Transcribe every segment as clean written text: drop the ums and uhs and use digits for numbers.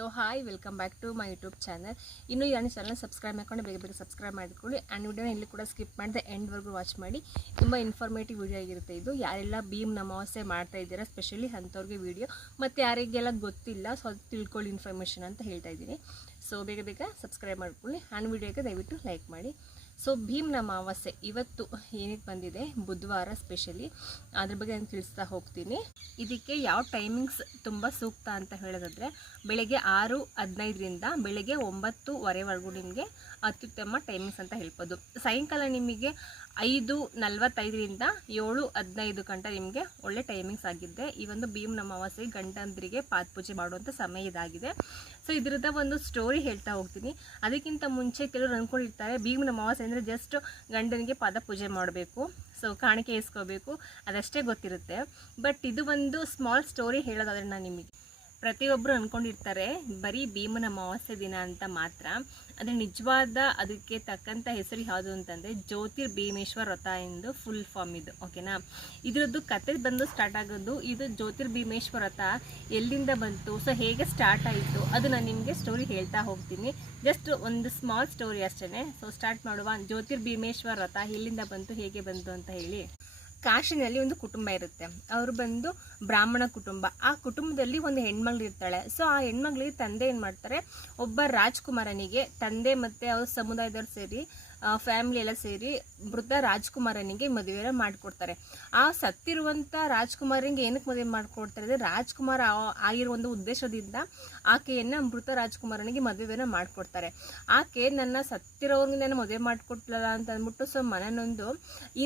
So hi, welcome back to my YouTube channel. ಇನ್ನೂ ಯಾರು channel subscribe ಮಾಡ್ಕೊಂಡು ಬೇಗ ಸಬ್ಸ್ಕ್ರೈಬ್ ಮಾಡಿಕೊಳ್ಳಿ. ಆ್ಯಂಡ್ ವಿಡಿಯೋನ ಇಲ್ಲಿ ಕೂಡ ಸ್ಕಿಪ್ ಮಾಡಿದೆ ಎಂಡ್ವರೆಗೂ ವಾಚ್ ಮಾಡಿ. ತುಂಬ ಇನ್ಫಾರ್ಮೇಟಿವ್ ವಿಡಿಯೋ ಆಗಿರುತ್ತೆ ಇದು. ಯಾರೆಲ್ಲ ಭೀಮ್ ಅಮಾವಾಸ್ಯೆ ಮಾಡ್ತಾ ಇದ್ದೀರಾ ಸ್ಪೆಷಲಿ ಅಂಥವ್ರಿಗೆ ವಿಡಿಯೋ, ಮತ್ತು ಯಾರಿಗೆಲ್ಲ ಗೊತ್ತಿಲ್ಲ ಸ್ವಲ್ಪ ತಿಳ್ಕೊಳ್ಳಿ ಇನ್ಫಾರ್ಮೇಷನ್ ಅಂತ ಹೇಳ್ತಾ ಇದ್ದೀನಿ. ಸೊ ಬೇಗ ಸಬ್ಸ್ಕ್ರೈಬ್ ಮಾಡ್ಕೊಳ್ಳಿ. ಆ್ಯಂಡ್ ವಿಡಿಯೋಗೆ ದಯವಿಟ್ಟು ಲೈಕ್ ಮಾಡಿ. ಸೊ ಭೀಮ್ ಅಮಾವಾಸ್ಯೆ ಇವತ್ತು ಏನಕ್ಕೆ ಬಂದಿದೆ, ಬುಧವಾರ ಸ್ಪೆಷಲಿ, ಅದ್ರ ಬಗ್ಗೆ ನಾನು ತಿಳಿಸ್ತಾ ಹೋಗ್ತೀನಿ. ಇದಕ್ಕೆ ಯಾವ ಟೈಮಿಂಗ್ಸ್ ತುಂಬ ಸೂಕ್ತ ಅಂತ ಹೇಳೋದಾದರೆ, ಬೆಳಗ್ಗೆ 6:15ರಿಂದ ಬೆಳಗ್ಗೆ 9:15ವರೆಗೂ ನಿಮಗೆ ಅತ್ಯುತ್ತಮ ಟೈಮಿಂಗ್ಸ್ ಅಂತ ಹೇಳ್ಬೋದು. ಸಾಯಂಕಾಲ ನಿಮಗೆ 5:45ರಿಂದ 7:15 ಗಂಟೆ ನಿಮಗೆ ಒಳ್ಳೆ ಟೈಮಿಂಗ್ಸ್ ಆಗಿದ್ದೆ. ಈ ಒಂದು ಭೀಮ್ ಅಮಾವಾಸ್ಯೆ ಗಂಡಂದ್ರಿಗೆ ಪಾದಪೂಜೆ ಮಾಡುವಂಥ ಸಮಯ ಇದಾಗಿದೆ. ಸೊ ಇದರದ ಒಂದು ಸ್ಟೋರಿ ಹೇಳ್ತಾ ಹೋಗ್ತೀನಿ. ಅದಕ್ಕಿಂತ ಮುಂಚೆ ಕೆಲವರು ಅಂದ್ಕೊಂಡಿರ್ತಾರೆ ಭೀಮ್ ಅಮಾವಾಸ್ಯೆ ಅಂದರೆ ಜಸ್ಟ್ ಗಂಡನಿಗೆ ಪಾದಪೂಜೆ ಮಾಡಬೇಕು, ಸೊ ಕಾಣಿಕೆ ಇಸ್ಕೋಬೇಕು, ಅದಷ್ಟೇ ಗೊತ್ತಿರುತ್ತೆ. ಬಟ್ ಇದು ಒಂದು ಸ್ಮಾಲ್ ಸ್ಟೋರಿ ಹೇಳೋದಾದ್ರೆ ನಾನು ನಿಮಗೆ, ಪ್ರತಿಯೊಬ್ಬರು ಅಂದ್ಕೊಂಡಿರ್ತಾರೆ ಬರೀ ಭೀಮನ ಅಮಾವಾಸ್ಯೆ ದಿನ ಅಂತ ಮಾತ್ರ. ಆದರೆ ನಿಜವಾದ ಅದಕ್ಕೆ ತಕ್ಕಂಥ ಹೆಸರು ಯಾವುದು ಅಂತಂದರೆ ಜ್ಯೋತಿರ್ಭೀಮೇಶ್ವರ ವ್ರತ ಎಂದು ಫುಲ್ ಫಾರ್ಮ್ ಇದು. ಓಕೆನಾ, ಇದರದ್ದು ಕತೆ ಬಂದು ಸ್ಟಾರ್ಟ್ ಆಗೋದು, ಇದು ಜ್ಯೋತಿರ್ಭೀಮೇಶ್ವರ ವ್ರತ ಎಲ್ಲಿಂದ ಬಂತು, ಸೊ ಹೇಗೆ ಸ್ಟಾರ್ಟ್ ಆಯಿತು, ಅದು ನಾನು ನಿಮಗೆ ಸ್ಟೋರಿ ಹೇಳ್ತಾ ಹೋಗ್ತೀನಿ. ಜಸ್ಟ್ ಒಂದು ಸ್ಮಾಲ್ ಸ್ಟೋರಿ ಅಷ್ಟೇ. ಸೊ ಸ್ಟಾರ್ಟ್ ಮಾಡುವ. ಜ್ಯೋತಿರ್ಭೀಮೇಶ್ವರ ವ್ರತ ಎಲ್ಲಿಂದ ಬಂತು, ಹೇಗೆ ಬಂತು ಅಂತ ಹೇಳಿ. ಕಾಶಿನಲ್ಲಿ ಒಂದು ಕುಟುಂಬ ಇರುತ್ತೆ. ಅವರು ಬಂದು ಬ್ರಾಹ್ಮಣ ಕುಟುಂಬ. ಆ ಕುಟುಂಬದಲ್ಲಿ ಒಂದು ಹೆಣ್ಮಗಳು ಇರ್ತಾಳೆ. ಸೊ ಆ ಹೆಣ್ಮಗಳಿಗೆ ತಂದೆ ಏನು ಮಾಡ್ತಾರೆ, ಒಬ್ಬ ರಾಜ್ಕುಮಾರನಿಗೆ, ತಂದೆ ಮತ್ತು ಅವ್ರ ಸಮುದಾಯದವ್ರು ಸೇರಿ, ಫ್ಯಾಮಿಲಿ ಎಲ್ಲ ಸೇರಿ ಮೃತ ರಾಜ್ಕುಮಾರನಿಗೆ ಮದುವೆ ಮಾಡಿಕೊಡ್ತಾರೆ. ಆ ಸತ್ತಿರುವಂಥ ರಾಜ್ಕುಮಾರನಿಗೆ ಏನಕ್ಕೆ ಮದುವೆ ಮಾಡಿಕೊಡ್ತಾರೆ ಅಂದರೆ, ರಾಜ್ಕುಮಾರ ಆಗಿರೋ ಒಂದು ಉದ್ದೇಶದಿಂದ ಆಕೆಯನ್ನು ಮೃತ ರಾಜ್ಕುಮಾರನಿಗೆ ಮದುವೆನ ಮಾಡಿಕೊಡ್ತಾರೆ. ಆಕೆ ನನ್ನ ಸತ್ತಿರೋರಿಗೆ ನಾನು ಮದುವೆ ಮಾಡಿಕೊಟ್ಲಲ್ಲ ಅಂತ ಅಂದ್ಬಿಟ್ಟು ಸೊ ಮನನೊಂದು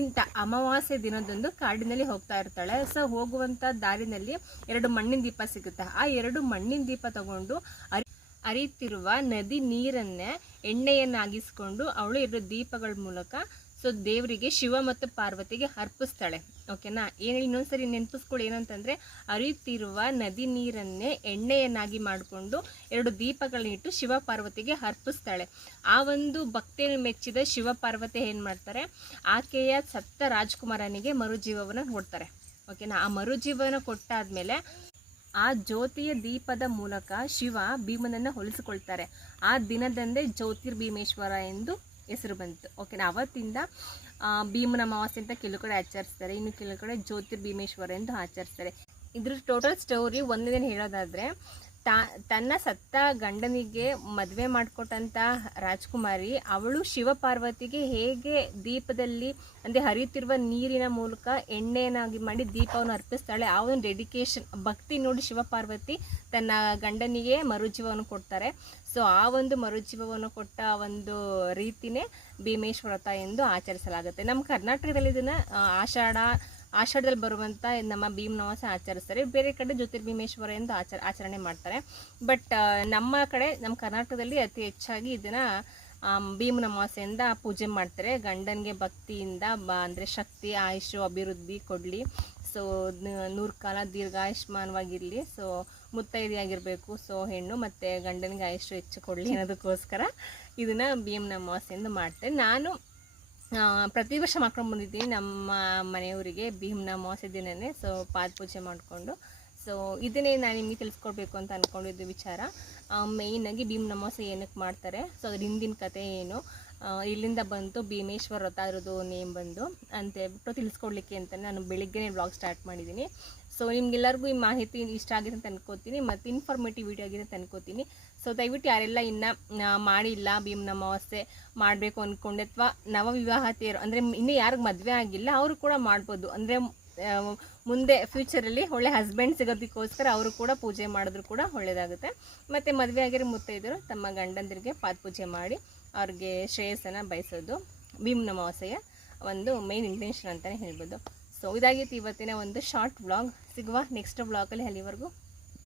ಇಂಥ ಅಮಾವಾಸ್ಯೆ ದಿನದಂದು ಕಾಡಿನಲ್ಲಿ ಹೋಗ್ತಾ ಇರ್ತಾಳೆ. ಸೊ ಹೋಗುವಂಥ ದಾರಿನಲ್ಲಿ 2 ಮಣ್ಣಿನ ದೀಪ ಸಿಗುತ್ತೆ. ಆ 2 ಮಣ್ಣಿನ ದೀಪ ತಗೊಂಡು ಹರಿಯುತ್ತಿರುವ ನದಿ ನೀರನ್ನೇ ಎಣ್ಣೆಯನ್ನಾಗಿಸ್ಕೊಂಡು ಅವಳು 2 ದೀಪಗಳ ಮೂಲಕ ಸೊ ದೇವರಿಗೆ, ಶಿವ ಮತ್ತು ಪಾರ್ವತಿಗೆ ಅರ್ಪಿಸ್ತಾಳೆ. ಓಕೆನಾ, ಏನು ಇನ್ನೊಂದ್ಸರಿ ನೆನಪಿಸ್ಕೊಳ್ಳಿ, ಏನಂತಂದರೆ ಹರಿಯುತ್ತಿರುವ ನದಿ ನೀರನ್ನೇ ಎಣ್ಣೆಯನ್ನಾಗಿ ಮಾಡಿಕೊಂಡು 2 ದೀಪಗಳನ್ನಿಟ್ಟು ಶಿವ ಪಾರ್ವತಿಗೆ ಅರ್ಪಿಸ್ತಾಳೆ. ಆ ಒಂದು ಭಕ್ತಿಯನ್ನು ಮೆಚ್ಚಿದ ಶಿವ ಪಾರ್ವತಿ ಏನು ಮಾಡ್ತಾರೆ, ಆಕೆಯ ಸತ್ತ ರಾಜ್ಕುಮಾರನಿಗೆ ಮರುಜೀವವನ್ನು ಕೊಡ್ತಾರೆ. ಓಕೆನಾ, ಆ ಮರುಜೀವನ ಕೊಟ್ಟಾದ್ಮೇಲೆ ಆ ಜ್ಯೋತಿಯ ದೀಪದ ಮೂಲಕ ಶಿವ ಭೀಮನನ್ನು ಹೊಲಿಸಿಕೊಳ್ತಾರೆ. ಆ ದಿನದಂದೇ ಜ್ಯೋತಿರ್ಭೀಮೇಶ್ವರ ಎಂದು ಹೆಸರು ಬಂತು. ಓಕೆನಾ, ಅವತ್ತಿಂದ ಭೀಮನ ಅಮಾವಾಸ್ಯೆ ಅಂತ ಕೆಲವು ಕಡೆ ಆಚರಿಸ್ತಾರೆ, ಇನ್ನು ಕೆಲವು ಕಡೆ ಜ್ಯೋತಿರ್ಭೀಮೇಶ್ವರ ಎಂದು ಆಚರಿಸ್ತಾರೆ. ಇದ್ರ ಟೋಟಲ್ ಸ್ಟೋರಿ ಒಂದೇನು ಹೇಳೋದಾದರೆ, ತನ್ನ ಸತ್ತ ಗಂಡನಿಗೆ ಮದುವೆ ಮಾಡಿಕೊಟ್ಟಂಥ ರಾಜ್ಕುಮಾರಿ ಅವಳು ಶಿವ ಪಾರ್ವತಿಗೆ ಹೇಗೆ ದೀಪದಲ್ಲಿ ಅಂದರೆ ಹರಿಯುತ್ತಿರುವ ನೀರಿನ ಮೂಲಕ ಎಣ್ಣೆಯನ್ನಾಗಿ ಮಾಡಿ ದೀಪವನ್ನು ಅರ್ಪಿಸ್ತಾಳೆ. ಆ ಒಂದು ಡೆಡಿಕೇಶನ್, ಭಕ್ತಿ ನೋಡಿ ಶಿವ ಪಾರ್ವತಿ ತನ್ನ ಗಂಡನಿಗೆ ಮರುಜೀವವನ್ನು ಕೊಡ್ತಾರೆ. ಸೊ ಆ ಒಂದು ಮರುಜೀವವನ್ನು ಕೊಟ್ಟ ಒಂದು ರೀತಿನೇ ಭೀಮೇಶ್ವರ ವ್ರತ ಎಂದು ಆಚರಿಸಲಾಗುತ್ತೆ. ನಮ್ಮ ಕರ್ನಾಟಕದಲ್ಲಿ ಇದನ್ನು ಆಷಾಢದಲ್ಲಿ ಬರುವಂಥ ನಮ್ಮ ಭೀಮ್ ಅಮಾವಾಸ್ಯೆ ಆಚರಿಸ್ತಾರೆ. ಬೇರೆ ಕಡೆ ಜ್ಯೋತಿರ್ಭೀಮೇಶ್ವರ ಎಂದು ಆಚರಣೆ ಮಾಡ್ತಾರೆ. ಬಟ್ ನಮ್ಮ ಕಡೆ, ನಮ್ಮ ಕರ್ನಾಟಕದಲ್ಲಿ ಅತಿ ಹೆಚ್ಚಾಗಿ ಇದನ್ನು ಭೀಮನ ಅಮಾವಾಸ್ಯೆಯಿಂದ ಪೂಜೆ ಮಾಡ್ತಾರೆ. ಗಂಡನಿಗೆ ಭಕ್ತಿಯಿಂದ ಅಂದರೆ ಶಕ್ತಿ, ಆಯುಷು, ಅಭಿವೃದ್ಧಿ ಕೊಡಲಿ, ಸೊ 100 ಕಾಲ ದೀರ್ಘಾಯುಷ್ಮಾನವಾಗಿರಲಿ, ಸೊ ಮುತ್ತೈದೆಯಾಗಿರಬೇಕು, ಸೊ ಹೆಣ್ಣು ಮತ್ತು ಗಂಡನಿಗೆ ಆಯುಷು ಹೆಚ್ಚು ಕೊಡಲಿ ಅನ್ನೋದಕ್ಕೋಸ್ಕರ ಇದನ್ನು ಭೀಮನ ಅಮಾವಾಸ್ಯೆಯಿಂದ ಮಾಡ್ತಾರೆ. ನಾನು ಪ್ರತಿ ವರ್ಷ ಮಾಡ್ಕೊಂಡು ಬಂದಿದ್ದೀನಿ ನಮ್ಮ ಮನೆಯವರಿಗೆ ಭೀಮನ ಅಮಾವಾಸ್ಯೆ ದಿನವೇ. ಸೊ ಪಾದಪೂಜೆ ಮಾಡಿಕೊಂಡು, ಸೊ ಇದನ್ನೇ ನಾನು ನಿಮಗೆ ತಿಳಿಸ್ಕೊಡ್ಬೇಕು ಅಂತ ಅಂದ್ಕೊಂಡಿದ್ದು ವಿಚಾರ. ಮೇಯ್ನಾಗಿ ಭೀಮನ ಅಮಾವಾಸ್ಯೆ ಏನಕ್ಕೆ ಮಾಡ್ತಾರೆ, ಸೊ ಅದ್ರ ಹಿಂದಿನ ಕತೆ ಏನು, ಇಲ್ಲಿಂದ ಬಂತು ಭೀಮೇಶ್ವರ ವ್ರತ ಇರೋದು ನೇಮ್ ಬಂದು ಅಂತ ಹೇಳ್ಬಿಟ್ಟು ತಿಳಿಸ್ಕೊಡ್ಲಿಕ್ಕೆ ಅಂತ ನಾನು ಬೆಳಿಗ್ಗೆನೇ ವ್ಲಾಗ್ ಸ್ಟಾರ್ಟ್ ಮಾಡಿದ್ದೀನಿ. ಸೊ ನಿಮ್ಗೆಲ್ಲರಿಗೂ ಈ ಮಾಹಿತಿ ಇಷ್ಟ ಆಗಿದೆ ಅಂತ ಅನ್ಕೋತೀನಿ, ಮತ್ತು ಇನ್ಫಾರ್ಮೇಟಿವ್ ವಿಡಿಯೋ ಆಗಿದೆ ಅಂತ ಅನ್ಕೋತೀನಿ. ಸೊ ದಯವಿಟ್ಟು ಯಾರೆಲ್ಲ ಇನ್ನೂ ಮಾಡಿಲ್ಲ ಭೀಮನ ಅಮಾವಾಸ್ಯೆ ಮಾಡಬೇಕು ಅಂದ್ಕೊಂಡೆ, ಅಥವಾ ನವವಿವಾಹಿತೆಯರು ಅಂದರೆ ಇನ್ನೂ ಯಾರಿಗೆ ಮದುವೆ ಆಗಿಲ್ಲ ಅವರು ಕೂಡ ಮಾಡ್ಬೋದು. ಅಂದರೆ ಮುಂದೆ ಫ್ಯೂಚರಲ್ಲಿ ಒಳ್ಳೆ ಹಸ್ಬೆಂಡ್ ಸಿಗೋದಕ್ಕೋಸ್ಕರ ಅವರು ಕೂಡ ಪೂಜೆ ಮಾಡಿದ್ರು ಕೂಡ ಒಳ್ಳೆಯದಾಗುತ್ತೆ. ಮತ್ತು ಮದುವೆ ಆಗಿರೋ ಮುತ್ತೈದರು ತಮ್ಮ ಗಂಡಂದಿರಿಗೆ ಪಾದಪೂಜೆ ಮಾಡಿ ಅವ್ರಿಗೆ ಶ್ರೇಯಸ್ಸನ್ನು ಬಯಸೋದು ಭೀಮನ ಅಮಾವಾಸ್ಯೆಯ ಒಂದು ಮೇನ್ ಇಂಟೆನ್ಷನ್ ಅಂತಲೇ ಹೇಳ್ಬೋದು. ಸೊ ಇದಾಗಿತ್ತು ಇವತ್ತಿನ ಒಂದು ಶಾರ್ಟ್ ವ್ಲಾಗ್. ಸಿಗುವ ನೆಕ್ಸ್ಟ್ ವ್ಲಾಗಲ್ಲಿ. ಅಲ್ಲಿವರೆಗೂ